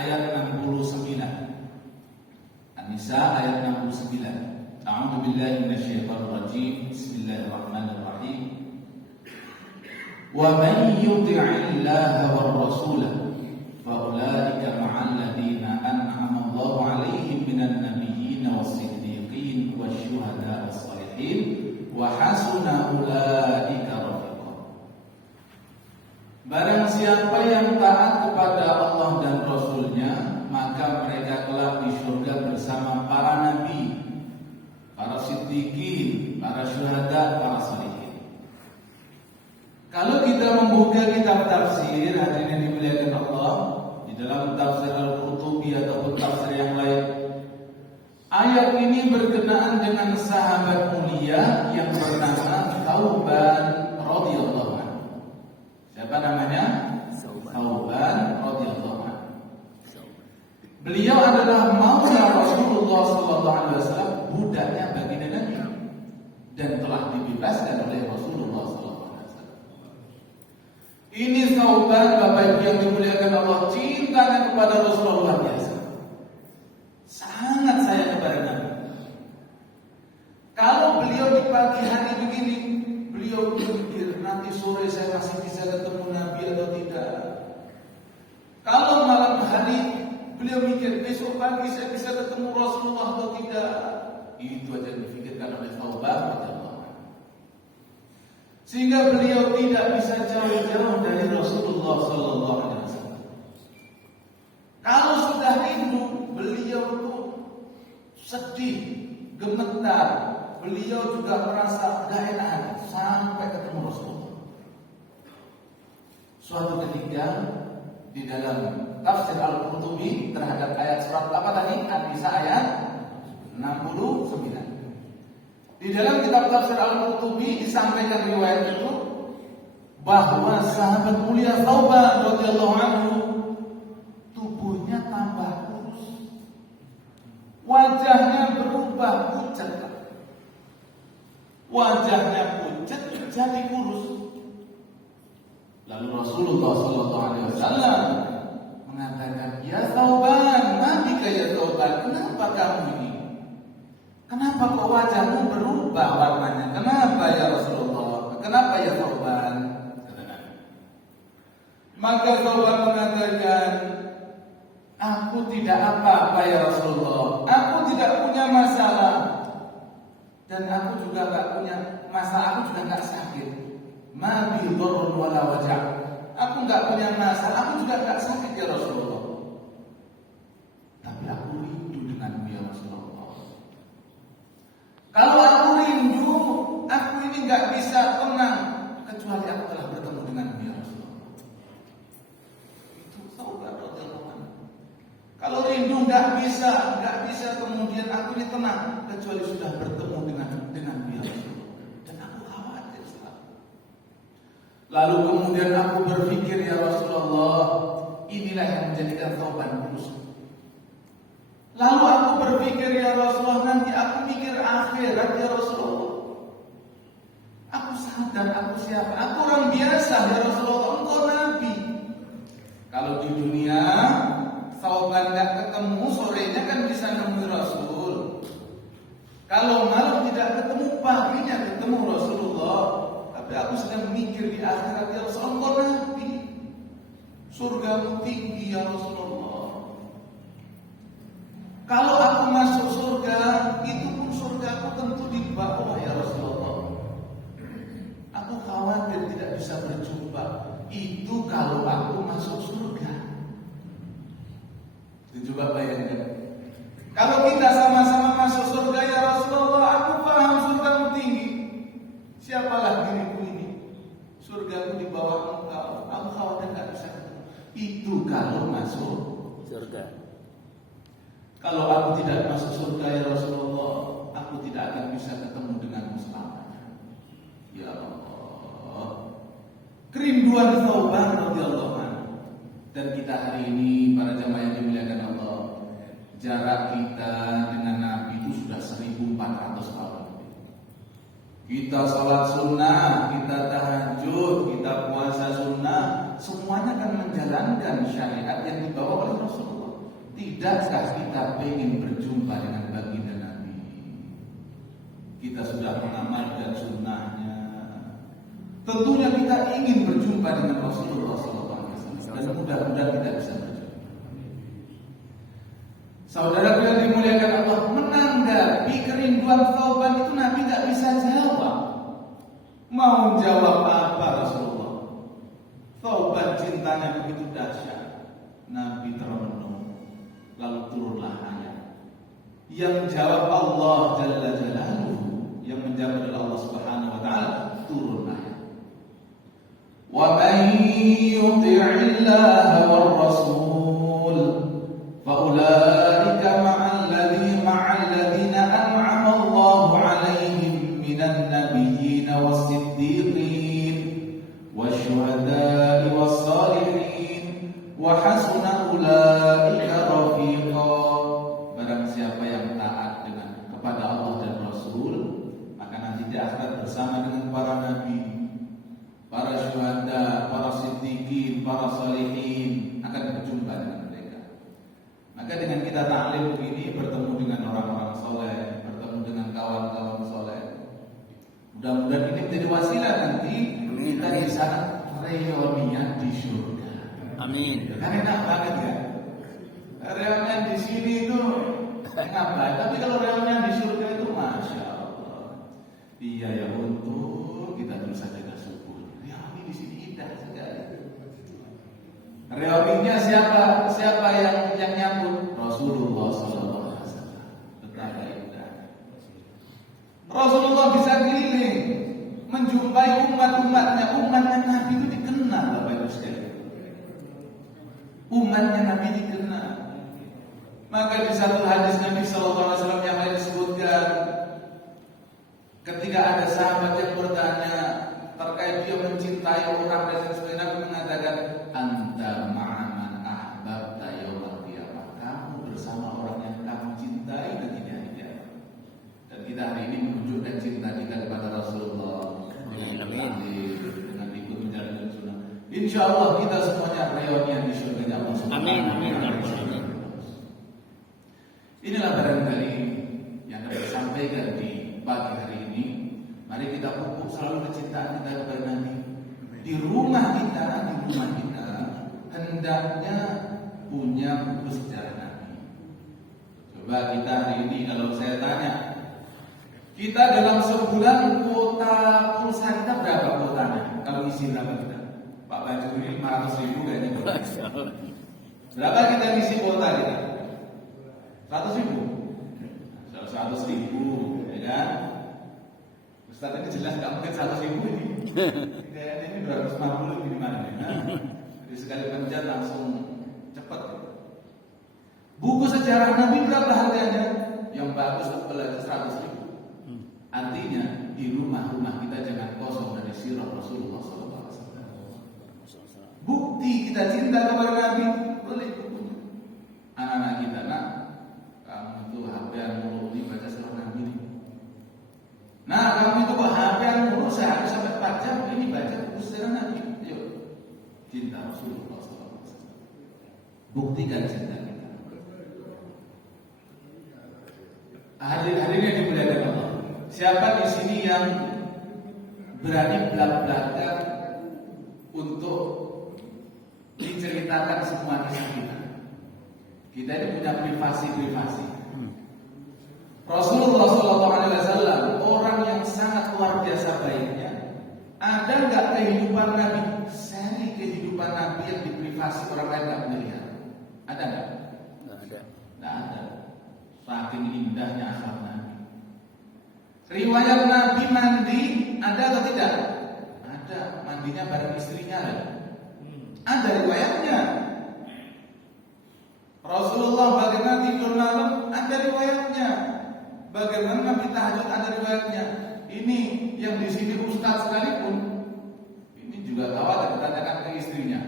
ayat 69. An-Nisa ayat 69. A'udzu billahi minasyaitonir rajim. Bismillahirrahmanirrahim. Wa man yuti'illaha war rasulah fa ulaika ma'al ladzina an'ama Allahu 'alaihim minan nabiyyin was-siddiqin wasyuhada'i was-shalihin wa hasuna ulaika rafiqa. Barang siapa yang taat kepada Allah dan Rasulnya, maka mereka kelak di surga bersama para nabi, para siddiqin, para syuhada, para shalihin. Kalau kita membuka kitab tafsir, hadirin yang dimuliakan Allah, di dalam tafsir Al-Qurtubi ataupun tafsir yang lain, ayat ini berkenaan dengan sahabat mulia yang bernama Thauban radhiyallahu anhu. Siapa namanya? Thauban radhiyallahu anhu. Beliau adalah maula Rasulullah sallallahu alaihi wasallam, budaknya baginda Nabi, dan telah dibebaskan oleh Rasulullah sallallahu alaihi wasallam. Ini Thauban, Bapak Ibu yang dimuliakan Allah, cintanya kepada Rasulullah luar biasa. Sangat sayang kepada Nabi. Kalau beliau di pagi hari begini, beliau berpikir nanti sore saya masih bisa ketemu Nabi atau tidak. Kalau malam hari beliau mikir besok pagi saya bisa ketemu Rasulullah atau tidak. Itu aja yang difikirkan oleh Thauban radhiyallahu anhu. Sehingga beliau tidak bisa jauh-jauh dari Rasulullah sallallahu alaihi wasallam. Kalau sudah rindu, beliau itu sedih, gemetar. Beliau juga merasa gak enak hati sampai ketemu Rasulullah. Suatu ketika di dalam tafsir Al-Qurtubi terhadap ayat surat apa tadi? An-Nisa ayat 69. Di dalam kitab tafsir Al-Qurtubi disampaikan riwayat itu bahwa sahabat mulia Thauban radhiyallahu anhu tubuhnya tambah kurus, wajahnya berubah pucat, wajahnya pucat jadi kurus. Lalu Rasulullah sallallahu alaihi wasallam mengatakan, "Ya Thauban, mabika ya Thauban, kenapa kamu ini? Kenapa kok wajahmu berubah warnanya? Kenapa ya Rasulullah? Kenapa ya Thauban?" Maka Thauban mengatakan, "Aku tidak apa-apa ya Rasulullah. Aku tidak punya masalah. Dan aku juga enggak punya masalah, aku juga enggak sakit. Ma bi dhurrun wala wajah. Aku enggak punya masalah, aku juga enggak sakit ya Rasulullah. Tapi aku rindu denganmu ya Rasulullah. Kalau aku rindu, aku ini enggak bisa tenang kecuali aku telah bertemu denganmu ya Rasulullah." Itu Thauban radhiyallahu anhu. Kalau rindu enggak bisa kemudian aku ini tenang kecuali sudah bertemu dengan ya Rasulullah. Dan aku khawatir selalu. Lalu kemudian aku berpikir ya Rasulullah, inilah yang menjadikan Thauban kurus. Lalu aku berpikir ya Rasulullah, nanti aku mikir akhirat ya Rasulullah. Aku sadar aku siapa? Aku orang biasa ya Rasulullah, engkau Nabi. Kalau di dunia Thauban gak ketemu, sorenya kan bisa nemui Rasul. Kalau malam tidak ketemu, paginya ketemu Rasulullah. Tapi aku sedang mikir di akhirat ya Rasulullah, engkau Nabi. Surgamu tinggi ya Rasulullah. Kalau aku masuk surga, itu pun surgaku tentu di bawah ya Rasulullah. Aku khawatir tidak bisa berjumpa. Itu kalau aku masuk surga. Coba bayangkan, kalau kita sama-sama masuk surga ya Rasulullah, aku paham surgamu tinggi. Siapalah diriku ini? Surgaku di bawah engkau. Aku khawatir tidak bisa ketemu. Itu kalau masuk surga. Kalau aku tidak masuk surga ya Rasulullah, aku tidak akan bisa ketemu denganmu selamanya. Ya Allah, kerinduan Thauban radhiyallahu anhu. Dan kita hari ini para jamaah yang dimuliakan Allah, jarak kita dengan Nabi itu sudah 1400 tahun. Kita salat sunnah, kita tahajud, kita puasa sunnah, semuanya kan menjalankan syariat yang dibawa oleh Rasulullah. tidakkah kita ingin berjumpa dengan baginda Nabi? Kita sudah mengamalkan sunnahnya. Tentunya kita ingin berjumpa dengan Rasulullah SAW dan mudah-mudahan kita bisa berjumpa. Saudara yang dimuliakan Allah, menanggapi kerinduan Thauban itu Nabi tidak bisa jawab. Mau jawab apa Rasulullah? Thauban cintanya begitu dahsyat. Nabi termenung, lalu turunlah ayat. Yang jawab Allah Jalla Jalaluhu, yang menjawab adalah Allah Subhanahu Wa Taala. Turun ayat. وَمَنْ يُطِعِ اللَّهَ وَالرَّسُولَ فَأُولَئِكَ مَعَ الَّذِينَ أَنْعَمَ اللَّهُ عَلَيْهِمْ مِنَ النَّبِيِّينَ وَالصِّدِّيقِينَ وَالشُّهَدَاءِ وَالصَّالِحِينَ وَحَسُنَ أُولَئِكَ رَفِيقًا. Barang siapa yang taat kepada Allah dan Rasul, maka nanti di akhirat bersama dengan para nabi, para syuhada, para siddiqin, para salihin akan berjumpa dengan mereka. Maka dengan kita taklim begini, bertemu dengan orang-orang soleh, bertemu dengan kawan-kawan soleh, mudah-mudahan ini menjadi wasilah nanti kita bisa reunian di surga. Amin. Kan enak banget ya. Reunian di sini itu enak banget, tapi kalau reunian di surga itu masya Allah. Iya ya, untuk kita bisa jaga subuh. Reuni di sini indah sekali. Reuninya siapa yang nyambut? Rasulullah SAW. Betapa indah. Rasulullah bisa keliling menjumpai umatnya Nabi itu dikenal, Bapak Ibu sekalian. Umatnya Nabi dikenal. Maka di satu hadis Nabi SAW yang lain disebutkan, ketika ada sahabat yang bertanya terkait dia mencintai orang dan sebagainya, Nabi mengatakan, anta ma'aman ahbabta yawmal qiyamah. Kamu bersama orang yang kamu cintai dan tidak ada. Dan kita hari ini menunjukkan cinta kita kepada Rasulullah dengan ikut menjalankan sunnah. Insya Allah kita semuanya reunian di surga Allah. Amin. Inilah barangkali yang kami sampaikan di pagi hari ini. Mari kita pupuk selalu kecintaan kita kepada Nabi. Di rumah kita hendaknya punya buku sejarah Nabi. Coba kita hari ini kalau saya tanya, kita dalam sebulan kuota pulsa kita berapa kuotanya? Kalau isi berapa kita? Pak Bajuri 500.000 kayaknya. Berapa kita isi kuota kita? 100.000. 100.000, ya kan? Ustaz ini jelas nggak mungkin 100.000 ini. Kayaknya ini 250 gimana ya? Jadi sekali pencet langsung cepat. Buku sejarah Nabi berapa harganya? Yang bagus belajar 100.000. Artinya di rumah-rumah kita jangan kosong dari sirah Rasulullah SAW. Bukti kita cinta kepada Nabi, boleh bukunya. Anak-anak kita, nak, kamu itu HP-an mulu ini baca sirah Nabi nih. Nah, kamu itu kok HP-an mulu sehari sampai 4 jam ini baca buku sejarah Nabi. Yuk, cinta Rasulullah SAW. Buktikan cinta kita. Hadirin yang dimuliakan Allah. Siapa di sini yang berani belak-belakan untuk diceritakan semua kisah kita? Kita ini punya privasi. Rasulullah SAW orang yang sangat luar biasa baiknya. Ada nggak kehidupan Nabi? Seri kehidupan Nabi yang diprivasi orang lain nggak melihat? Ada nggak? Nggak ada. Saking indahnya akhlak Nabi. Riwayat Nabi mandi ada atau tidak? Ada. Mandinya bareng istrinya ada. Ada riwayatnya. Rasulullah bagaimana tidur malam ada riwayatnya. Bagaimana Nabi tahajud ada riwayatnya. Ini yang di sini ustaz sekalipun ini juga khawatir ditanyakan ke istrinya.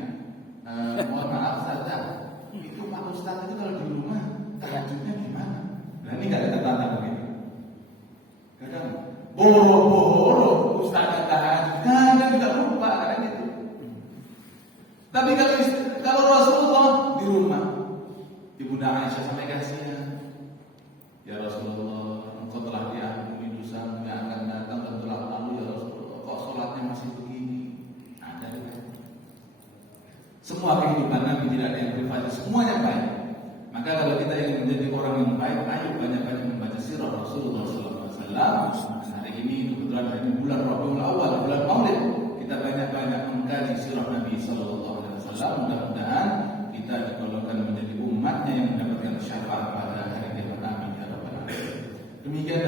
Mohon maaf saja. Itu Pak Ustaz itu kalau di rumah tahajudnya gimana? Nah ini nggak ada tanda begini. Kadang boro-boro ustaz tahajud, kadang juga lupa kan itu. Tapi kalau Rasulullah di rumah, Ibunda Aisyah Semua kehidupan Nabi tidak ada yang privasi, semuanya baik. Maka kalau kita ingin menjadi orang yang baik, ayo banyak-banyak membaca sirah Rasulullah SAW. Hari ini kebetulan hari ini bulan Rabiul Awal, bulan Maulid, kita banyak-banyak mengkaji sirah Nabi SAW. Mudah-mudahan kita digolongkan menjadi umatnya yang mendapatkan syafaat pada hari kiamat. Amin ya rabbal alamin. Demikian